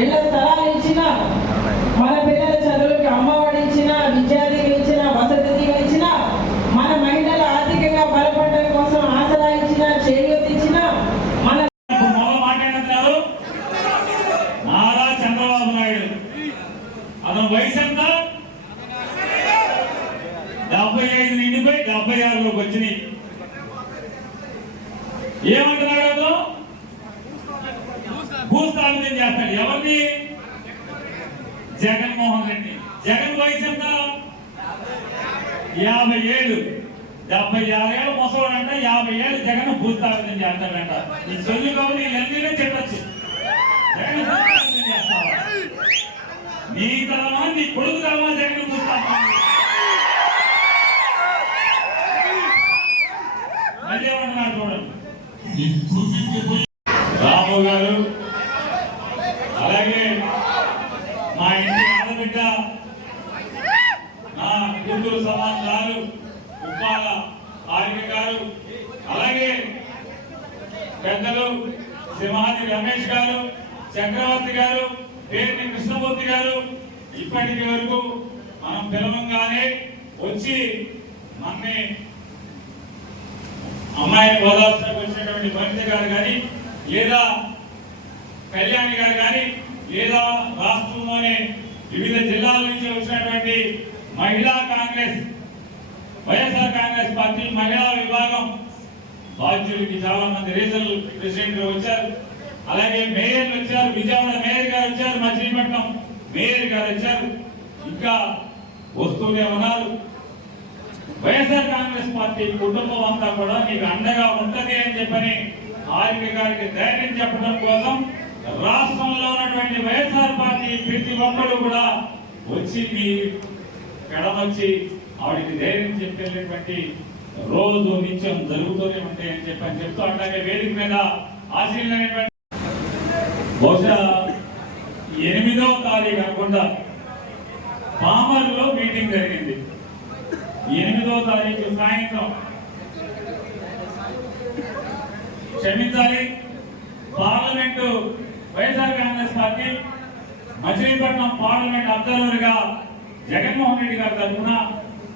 ఇళ్ల స్థలాలు ఇచ్చిన, మన పిల్లల చదువులకి అమ్మఒడి ఇచ్చిన, విద్యార్థికి ఇచ్చిన, వసతి దీవెన ఇచ్చిన, మన మహిళల ఆర్థికంగా బలపడడం కోసం ఆసరా ఇచ్చిన, చేయూత ఇచ్చిన, మన మాట్లాడుతున్నారు నారా చంద్రబాబు నాయుడు. అతను వయసు ఎంత? 75 నిండిపోయి 76లోకి వచ్చినాయి. ఏమంటున్నాడు అతను? భూస్థాపితం చేస్తాడు. ఎవరిని? జగన్మోహన్ రెడ్డి. జగన్ వయసు ఎంత? 57. 76 ఏళ్ళ ముసవాడంట, 50 ఏళ్ళు జగన్ భూస్థాపితం చేస్తాడంట. ఈ చదువు కాబట్టి వీళ్ళందరినీ చెప్పచ్చు. జగన్ భూస్థాపితం చేస్తావా? నీ తరమా నీ కొడుకు తరమా జగన్ భూస్థాపితం? మళ్ళీ ఏమంటున్నారు చూడండి. రాము గారు, అలాగే మా ఇంటి ఆడబిడ్డ, నా కూతురు సమాన్ గారు, ఉప్పాల హారిక గారు, అలాగే పెద్దలు సింహాది రమేష్ గారు, చక్రవర్తి గారు, పేరుని కృష్ణమూర్తి గారు, ఇప్పటికి వరకు మనం పిలవంగానే వచ్చి మమ్మీ అమ్మాయిని ఓదార్చడానికి వచ్చినటువంటి వనిత గారు కానీ, లేదా కళ్యాణి గారు కానీ, లేదా రాష్ట్రంలోనే వివిధ జిల్లాల నుంచి వచ్చినటువంటి మహిళా కాంగ్రెస్, వైఎస్ఆర్ కాంగ్రెస్ పార్టీ మహిళా విభాగం బాధ్యులకి చాలా మంది రీజనల్ ప్రెసిడెంట్లు వచ్చారు. అలాగే మేయర్లు వచ్చారు. విజయవాడ మేయర్ గారు వచ్చారు, మచిలీపట్నం మేయర్ గారు వచ్చారు, ఇంకా వస్తూనే ఉన్నారు. వైఎస్ఆర్ కాంగ్రెస్ పార్టీ కుటుంబం అంతా కూడా నీకు అండగా ఉంటది అని చెప్పని హారిక గారికి ధైర్యం చెప్పడం కోసం రాష్ట్రంలో ఉన్నటువంటి వైఎస్ఆర్ పార్టీ ప్రతి ఒక్కరు కూడా వచ్చి మీ కడమొచ్చి ఆవిడకి ధైర్యం చెప్పేటువంటి రోజు నిత్యం జరుగుతూనే ఉంటాయని చెప్పని చెప్తూ, అట్లాగే వేదిక మీద ఆశీర్వైనటువంటి బహుశా 8వ తారీఖు అనుకుంటా పామర్లో మీటింగ్ జరిగింది. 8వ తారీఖు సాయంత్రం, క్షమించాలి, parliament YSR Congress party Machilipatnam parliament observer గా జగన్మోహన్ రెడ్డి గారి తరఫున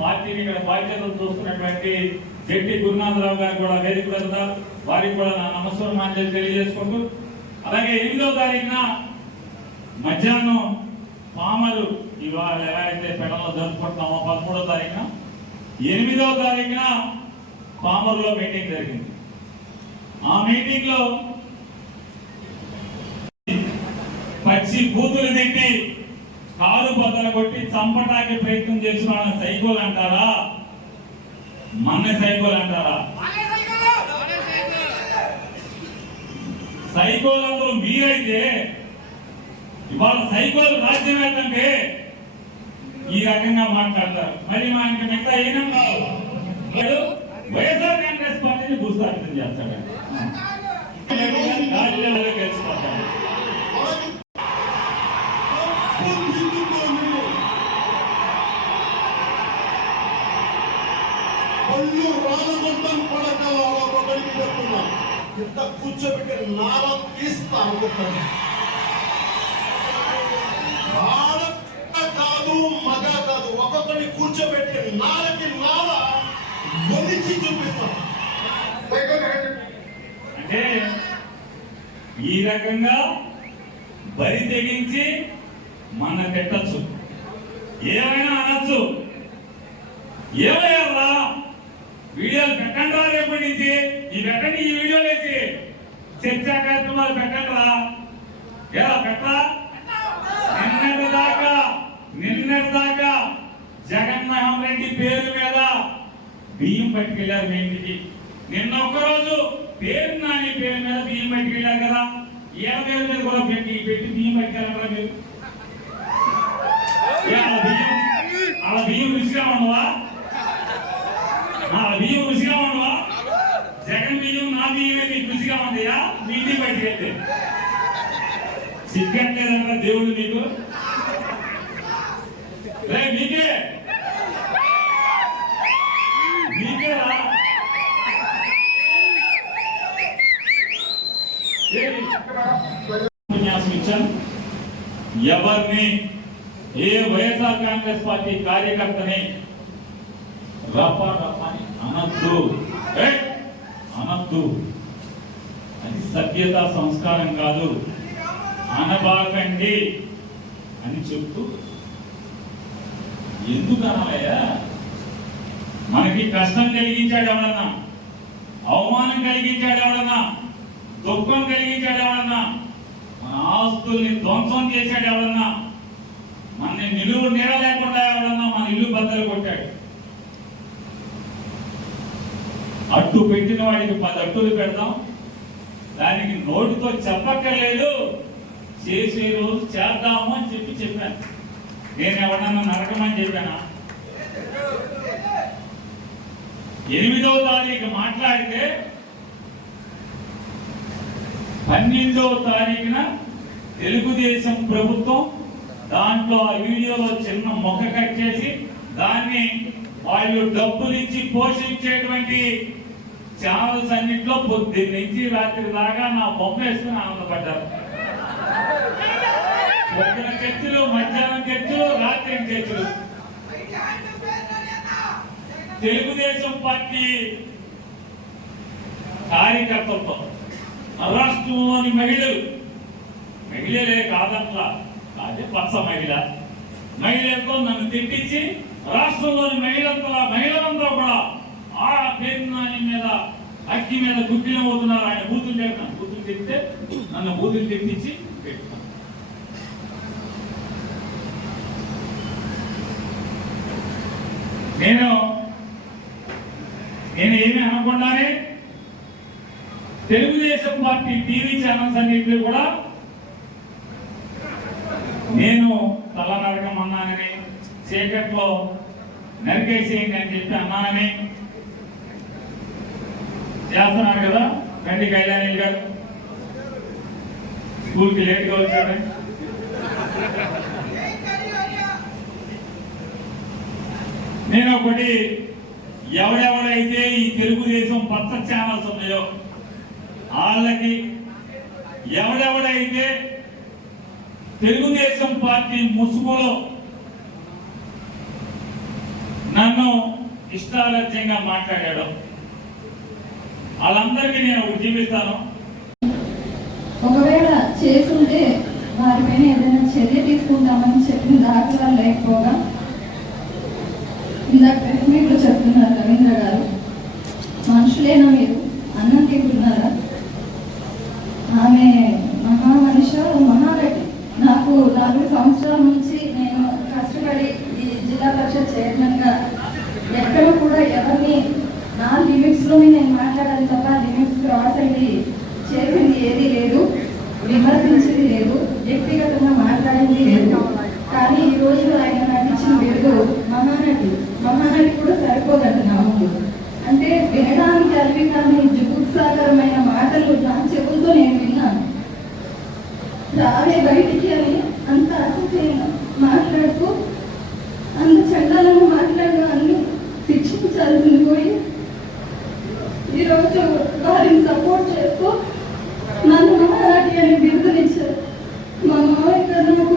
పార్టీని ఇక్కడ బాధ్యతలు చూస్తున్నటువంటి జెట్టి గురునాథరావు గారు కూడా వేదిక పెడతారు. వారికి కూడా నా నమస్కారం తెలియజేసుకుంటూ, అలాగే 8వ తారీఖున మధ్యాహ్నం పామరు ఇవాళ ఎలా అయితే పెడలో జరుపుకుంటున్నామో 13వ తారీఖున, 8వ తారీఖున పామరులో మీటింగ్ జరిగింది. ఆ మీటింగ్ లో పచ్చి బూతులు తిట్టి కారు బద్దలు కొట్టి చంపటానికి ప్రయత్నం చేసిన వాళ్ళని సైకోలు అంటారా? మన సైకోలు అంటారా? సైకోలందరూ మీరైతే ఇవాళ సైకోలు రాజ్యం ఏంటంటే ఈ రకంగా మాట్లాడతారు. మరి మా ఇంక మిగతా ఏమన్నా వైఎస్ఆర్ కాంగ్రెస్ పార్టీని భూస్థాపితం చేస్తాడు. గెలిచిపోతాడు. కూర్చోబెట్టి నార తీస్తా అనుకుంటాను. కాదు మగ కాదు, ఒక్కొక్కరిని కూర్చోబెట్టి నారకి నార గొలిచి చూపిస్తాను. అంటే ఈ రకంగా బరి తెగించి మన పెట్టచ్చు, ఏమైనా అనొచ్చు. ఏమయ్యారా వీడియోలు పెట్టండి రా, రేపటి నుంచి ఈ పెట్టండి, ఈ వీడియోలు వేసి చర్చా కార్యక్రమాలు పెట్టండి రా. ఎలా పెట్టరా? నిన్నటి దాకా జగన్మోహన్ రెడ్డి పేరు మీద బియ్యం పట్టుకెళ్ళారు మీ ఇంటికి. నిన్న ఒక్కరోజు పేరు నాని పేరు మీద బియ్యం పట్టుకెళ్ళారు కదా, ఏ పేరు మీద కూడా పెట్టి బియ్యం పట్టుకెళ్ళారా మీరు? అలా బియ్యం రుచిగా ఉండవా? బియ్యం రుచిగా ఉండవా? జగన్ బియ్యం నా బియ్యమే మీకు రుచిగా ఉందయా? మీ ఇంటికి పట్టుకెళ్తే సిగ్గట్లేదన్నా దేవుడు మీకు? మీకే మీకేరా ఉపన్యాసం ఇచ్చాను. ఎవరిని ఏ వైఎస్ఆర్ కాంగ్రెస్ పార్టీ కార్యకర్తని రప్పని అనద్దు, అనద్దు. అది సభ్యత సంస్కారం కాదు, అనబాకండి అని చెప్తూ ఎందుకు అనాలయ్యా? మనకి కష్టం కలిగించాడు ఎవడన్నా, అవమానం కలిగించాడు ఎవడన్నా, దుఃఖం కలిగించాడు ఎవడన్నా, మన ఆస్తుల్ని ధ్వంసం చేశాడు ఎవడన్నా, మన నిలువు నీడ లేకుండా ఎవడన్నా మన ఇల్లు బద్దలు కొట్టాడు. అట్టు పెట్టిన వాడికి 10 అట్టులు పెడదాం, దానికి నోటితో చెప్పక్కర్లేదు, చేసే రోజు చేద్దాము అని చెప్పాను. నేను ఎవరన్నా నరకమని చెప్పానా? 8వ తారీఖు మాట్లాడితే 12వ తారీఖున తెలుగుదేశం ప్రభుత్వం దాంట్లో ఆ వీడియోలో చిన్న మొక్క కట్ చేసి దాన్ని వాళ్ళు డబ్బులు ఇచ్చి పోషించేటువంటి ఛానల్స్ అన్నింటిలో పొద్దున్న నుంచి రాత్రి దాకా నా బొమ్మ వేసుకుని ఆనందపడ్డారు. పొద్దున చర్చలు, మధ్యాహ్నం చర్చలు, రాత్రి చర్చలు. తెలుగుదేశం పార్టీ కార్యకర్తలతో రాష్ట్రంలోని మహిళలే కాదట్లా, అదే పచ్చ మహిళలతో నన్ను తిట్టించి రాష్ట్రంలోని మహిళలంతా కూడా ఆ పేరు నాని మీద అక్కి మీద గుర్తిన పోతున్నారు. ఆయన బూతులు తిట్టాను, బూతులు తిట్టితే నన్ను బూతులు తిట్టించి పెట్టుకున్నాను. నేను ఏమీ అనకుండానే తెలుగుదేశం పార్టీ టీవీ ఛానల్స్ అన్నింటినీ కూడా నేను తల నరకం అన్నానని, చీకట్లో నరికేసేయండి అని చెప్పి అన్నానని చేస్తున్నారు కదా. గండి కళ్యాణి గారు స్కూల్కి లేట్గా వచ్చాడు. నేను ఒకటి, ఎవడెవడైతే ఈ తెలుగుదేశం పచ్చ ఛానల్స్ ఉన్నాయో వాళ్ళకి, ఎవడెవడైతే తెలుగుదేశం పార్టీ ముసుగులో నన్ను ఇష్టాలజ్యంగా మాట్లాడాడు వాళ్ళందరికీ నేను ఒకటి చూపిస్తాను. ఒకవేళ చేసుంటే వారిపైన ఏదైనా చర్య తీసుకుంటామని చెప్పిన దాఖలాలు లేకపోగా ఇందాక ప్రెస్ మీట్లో చెప్తున్నారు రవీంద్ర గారు, మనుషులేనా మీరు? అన్నం తింటున్నారా? ఆమె మహామనిషి, మహానటి. నాకు 4 సంవత్సరాల నుంచి నేను కష్టపడి ఈ జిల్లా పరిషత్ చైర్మన్ గా ఎక్కడ కూడా ఎవరిని నా లిమిట్స్ లోనే నేను మాట్లాడాలి తప్ప లిమిట్స్ క్రాస్ అయ్యి చేసింది ఏది లేదు, విమర్శించింది లేదు, వ్యక్తిగతంగా మాట్లాడింది లేదు. కానీ ఈ రోజు ఆయన నటించిన బిరుదు మహానటి కూడా సరిపోదండి నా ముందు. అంటే వినడానికి అవి కానీ జుగుప్సాకరమైన మాటలు నా చెవులతో నేను విన్నాను. రావే బయటికి అని అంత అసహ్యంగా మాట్లాడుతూ, అంత చండాలను మాట్లాడు అన్ని శిక్షించాల్సింది పోయి ఈరోజు వారిని సపోర్ట్ చేస్తూ నన్ను మహానటి అని బిరుదునిచ్చారు. మా మామయ్య గారు నాకు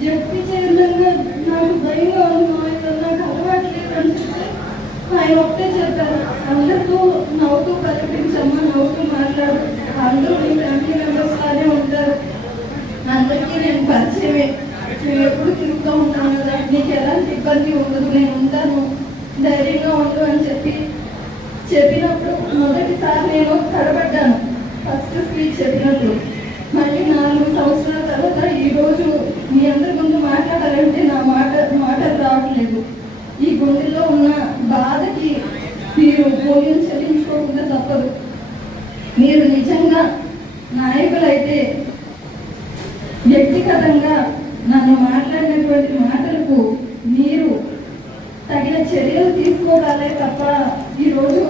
జడ్పీ చైర్మన్గా నాకు భయంగా ఉంది, మామయ్య గారు నాకు అలవాటు లేదు అని చెప్తే ఆయన ఒకటే చెప్పారు, అందరితో నవ్వుతూ కల్పించమ్మా, నవ్వుతూ మాట్లాడు, చెప్పినట్టు మళ్ళీ 4 సంవత్సరాల తర్వాత ఈరోజు మీ అందరి ముందు మాట్లాడాలంటే నా మాటలు రావట్లేదు. ఈ గుండెల్లో ఉన్న బాధకి మీరు మూల్యం చెల్లించుకోకుండా తప్పదు. మీరు నిజంగా నాయకులైతే వ్యక్తిగతంగా నన్ను మాట్లాడినటువంటి మాటలకు మీరు తగిన చర్యలు తీసుకోవాలే తప్ప ఈరోజు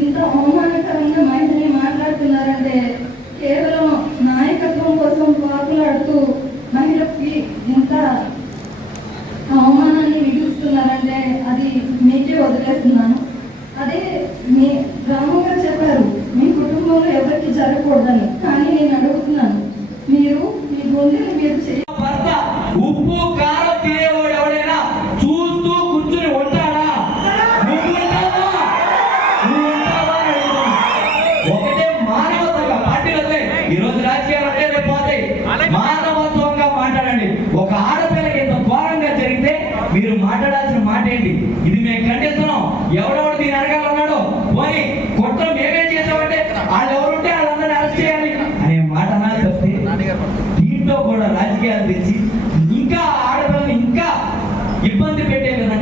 ఇంత అవమానకరంగా మహిళని మాట్లాడుతున్నారంటే కేవలం నాయకత్వం కోసం పాకులాడుతూ మహిళకి ఇంత అవమానాన్ని మిగులుస్తున్నారంటే అది మీకే వదిలేస్తున్నాను. అదే మీ రాము గారు చెప్పారు మీ కుటుంబంలో ఎవరికి జరగకూడదని, కానీ నేను అడుగుతున్నాను మీరు మీ గుండెని మీరు భర్త ఉప్పు కారం తినేవాడు ఎవడైనా చూస్తూ కూర్చుని ఉంటాడా? నువ్వు ఉంటావా? నువ్వు ఉంటావా అని అడుగుతున్నా. ఒకటే మానవత్వంగా పార్టీలతో ఈరోజు రాజకీయాలు అంటే రేపు పోతాయి. మానవత్వంగా మాట్లాడండి. ఒక ఆడపిల్లకి ఎంత ఘోరంగా జరిగితే మీరు మాట్లాడాల్సిన మాట ఏంటి? ఇది మేము ఖండిస్తున్నాం. ఎవడెవడు దీని అడగాలన్నాడో పోనీ కొట్ట మేమేం చేసామంటే వాళ్ళు ఎవరుంటే వాళ్ళందరినీ అరెస్ట్ చేయాలి అనే మాట అనాలి తప్పితే దీంట్లో కూడా రాజకీయాలు తెచ్చి ఇంకా ఆడపిల్లని ఇంకా ఇబ్బంది పెట్టే విధంగా